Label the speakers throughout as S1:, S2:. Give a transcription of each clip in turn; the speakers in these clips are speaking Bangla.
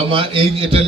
S1: আমার এই এটা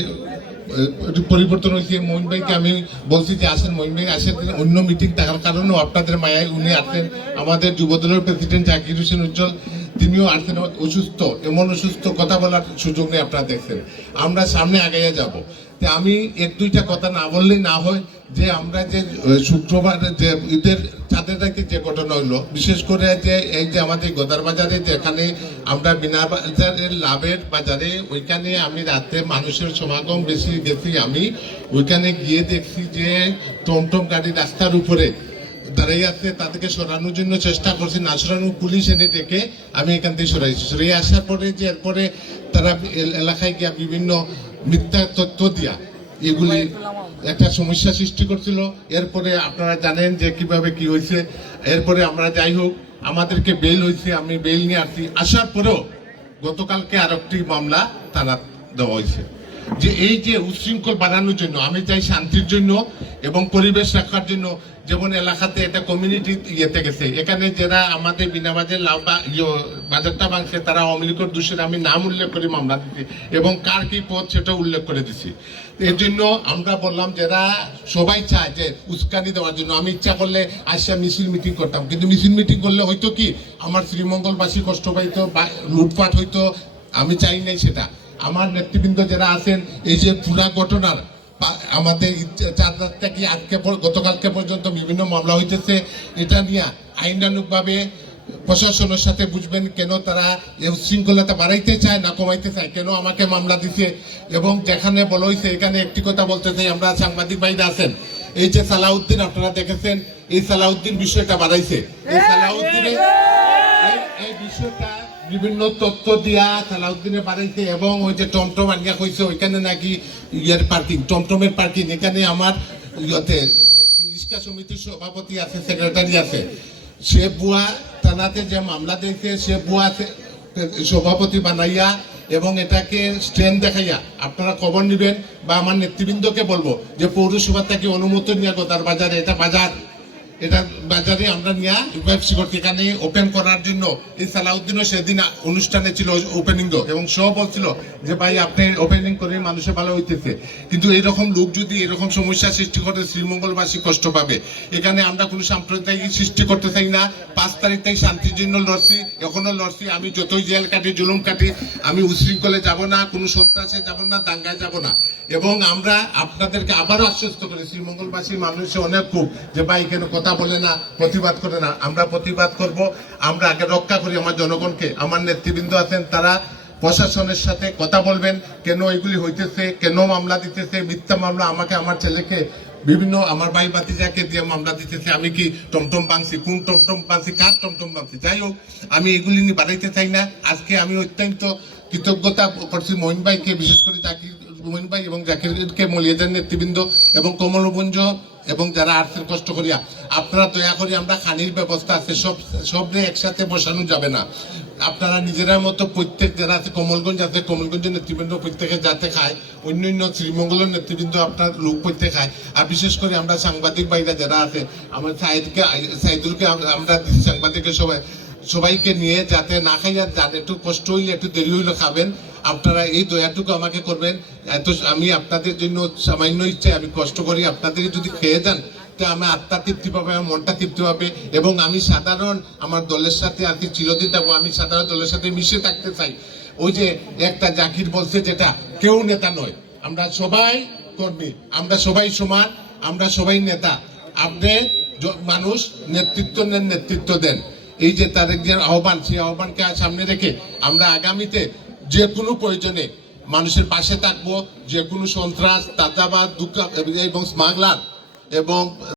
S1: পরিবর্তন হয়েছে। মহিন ভাইকে আমি বলছি যে আসেন, মহিন ভাই আসেন অন্য মিটিং থাকার কারণেও আপনাদের মায়ায় উনি আসেন আমাদের যুবদলের প্রেসিডেন্ট জাকির হোসেন উজ্জ্বল, তিনিও আসছেন অসুস্থ, এমন অসুস্থ কথা বলার সুযোগ নেই আপনারা দেখছেন। আমরা সামনে আগাইয়া যাব। তে আমি এক দুইটা কথা না বললেই না হয় যে আমরা যে শুক্রবার যে ঈদের চাঁদের যে ঘটনা হইল, বিশেষ করে যে এই যে আমাদের গদার বাজারে যেখানে আমরা বিনা বাজারের লাভের বাজারে ওইখানে আমি রাতে মানুষের সমাগম বেশি গেছি আমি। ওইখানে গিয়ে দেখছি যে টমটম গাড়ি রাস্তার উপরে দাঁড়িয়ে আছে তাদেরকে সরানোর জন্য চেষ্টা করছি। না সরানো পুলিশ এনে ডেকে আমি এখান থেকে সরাইছি। সরিয়ে আসার পরে যে এরপরে তারা এল- এলাকায় গিয়া বিভিন্ন মিথ্যা তথ্য দিয়া এগুলি একটা সমস্যা সৃষ্টি করছিল। এরপরে আপনারা জানেন যে কীভাবে কি হয়েছে। এরপরে আমরা যাই হোক আমাদেরকে বেল হয়েছে, আমি বেল নিয়ে আসছি। আসার পরেও গতকালকে আরেকটি মামলা তারা দেওয়া হয়েছে। যে এই যে উচ্ছৃঙ্খল বাড়ানোর জন্য আমি চাই শান্তির জন্য এবং পরিবেশ রাখার জন্য যেমন এলাকাতে একটা কমিউনিটি ইয়েতে গেছে। এখানে যারা আমাদের বিনা বাজার লাভ বা ইয়ে, বাজারটা ভাঙছে তারা লীগের দোষের আমি নাম উল্লেখ করি মামলা দিচ্ছি এবং কার কি পথ সেটা উল্লেখ করে দিছি। এর জন্য আমরা বললাম যারা সবাই চায় যে উস্কানি দেওয়ার জন্য। আমি ইচ্ছা করলে আসা মিছিল মিটিং করতাম। কিন্তু মিছিল মিটিং করলে হয়তো কি আমার শ্রীমঙ্গলবাসী কষ্ট পাইতো বা লুটপাট হইতো আমি চাই নাই সেটা। আমার নেতৃবৃন্দ যারা আছেন, এই যে পুরা ঘটনার আমাদের চার রাত আজকে গতকালকে পর্যন্ত বিভিন্ন মামলা হইতেছে, এটা নিয়ে আইনানুগভাবে প্রশাসনের সাথে বুঝবেন কেন তারা এই বাড়াইতে চায় না কমাইতে চায়, কেন আমাকে মামলা দিছে। এবং যেখানে বলা হয়েছে এখানে একটি কথা বলতে চাই, আমরা সাংবাদিক ভাইরা আছেন। এই যে সালাউদ্দিন, আপনারা দেখেছেন, এই সালাউদ্দিন বিষয়টা বাড়াইছে। এই সালাউদ্দিনের এই বিষয়টা বিভিন্ন তথ্য দিয়া সালাউদ্দিনে বাড়াইছে এবং ওই যে টমটম আনিয়া কইছে, ওইখানে নাকি ইয়ের পার্কিং টমটমের পার্কিং এখানে আমার ইয়েতে রিক্সা সমিতির সভাপতি আছে সেক্রেটারি আছে। সে বুয়া থানাতে যে মামলা দিয়েছে, সে বুয়া সভাপতি বানাইয়া এবং এটাকে স্ট্রেন দেখাইয়া, আপনারা খবর নিবেন বা আমার নেতৃবৃন্দকে বলব যে পৌরসভা থেকে অনুমোদন নিয়ে গোদার বাজারে, এটা বাজার। এটা বাজারে আমরা নিয়ে ব্যবসা করছি এখানে ওপেন করার জন্য এই সালাউদ্দিনও সেদিন অনুষ্ঠানে ছিল ওপেনিং এবং সব বলছিল যে, ভাই, আপনি ওপেনিং করে মানুষের ভালো হইতেছে। কিন্তু এরকম লোক যদি এরকম সমস্যা সৃষ্টি করে, শ্রীমঙ্গলবাসী কষ্ট পাবে। এখানে আমরা কোনো সাম্প্রদায়িক সৃষ্টি করতে চাই না। পাঁচ তারিখ থেকে শান্তির জন্য লড়ছি, এখনও লড়ছি। আমি যতই জেল কাটি, জুলুম কাটি, আমি উশৃঙ্খলে যাব না, কোনো সন্ত্রাসে যাব না, দাঙ্গায় যাব না। এবং আমরা আপনাদেরকে আবারও আশ্বস্ত করি, শ্রীমঙ্গলবাসী মানুষে অনেক খুব যে, ভাই, কেন কথা বলে না, প্রতিবাদ করে না। আমরা প্রতিবাদ করব। আমরা আগে রক্ষা করি আমার জনগণকে। আমার নেতৃবৃন্দ আছেন, তারা প্রশাসনের সাথে কথা বলবেন, কেন এগুলি হইতেছে, কেন মামলা দিতেছে, মিথ্যা মামলা আমাকে, আমার ছেলেকে, বিভিন্ন আমার ভাই বাতিজাকে দিয়ে মামলা দিতেছে। আমি কি টমটম বাংছি কোন টমটম বাংছি কার টমটম বাংছি যাই হোক, আমি এগুলি নিয়ে বাড়াইতে চাই না। আজকে আমি অত্যন্ত কৃতজ্ঞতা করছি মহিন ভাইকে, বিশেষ করে জাকির ভাই এবং জাকিরকে মলিয়াদের নেতৃবৃন্দ এবং কমলবঞ্জ এবং যারা আর্থিক কষ্ট করিয়া। আপনারা দয়া করি, আমরা খানির ব্যবস্থা আছে, সব, সবরে একসাথে বসানো যাবে না। আপনারা নিজেরা মতো প্রত্যেক যারা আছে, কমলগঞ্জ আছে, কমলগঞ্জের নেতৃবৃন্দ প্রত্যেকে যাতে খায়, অন্য অন্য শ্রীমঙ্গলের নেতৃবৃন্দ আপনার লোক প্রত্যেক খায়। আর বিশেষ করে আমরা সাংবাদিক ভাইরা যারা আছে, আমার সাইদকে, সাইদুলকে আমরা সাংবাদিকের সবাই, সবাইকে নিয়ে যাতে না খাইয়া যান, একটু কষ্ট হইলে একটু দেরি হইলে খাবেন। আপনারা এই দয়াটুকু আমাকে করবেন। এত আমি আপনাদের জন্য সামান্য ইচ্ছে আমি কষ্ট করি, আপনাদেরকে যদি খেয়ে যান, তো আমার আত্মা তৃপ্তি পাবে, আমার মনটা তৃপ্তি পাবে এবং আমি সাধারণ আমার দলের সাথে আর কি চিরদিন থাকব, আমি সাধারণ দলের সাথে মিশে থাকতে চাই। ওই যে একটা জাকির বলছে যেটা, কেউ নেতা নয়। আমরা সবাই কর্মী, আমরা সবাই সমান, আমরা সবাই নেতা। আপনি মানুষ, নেতৃত্ব নেন, নেতৃত্ব দেন। এই যে তাদের যে আহ্বান, সেই আহ্বানকে সামনে রেখে আমরা আগামীতে যে কোনো প্রয়োজনে মানুষের পাশে থাকব যে কোনো সন্ত্রাস তাতাবাদ এবং স্মাগলার এবং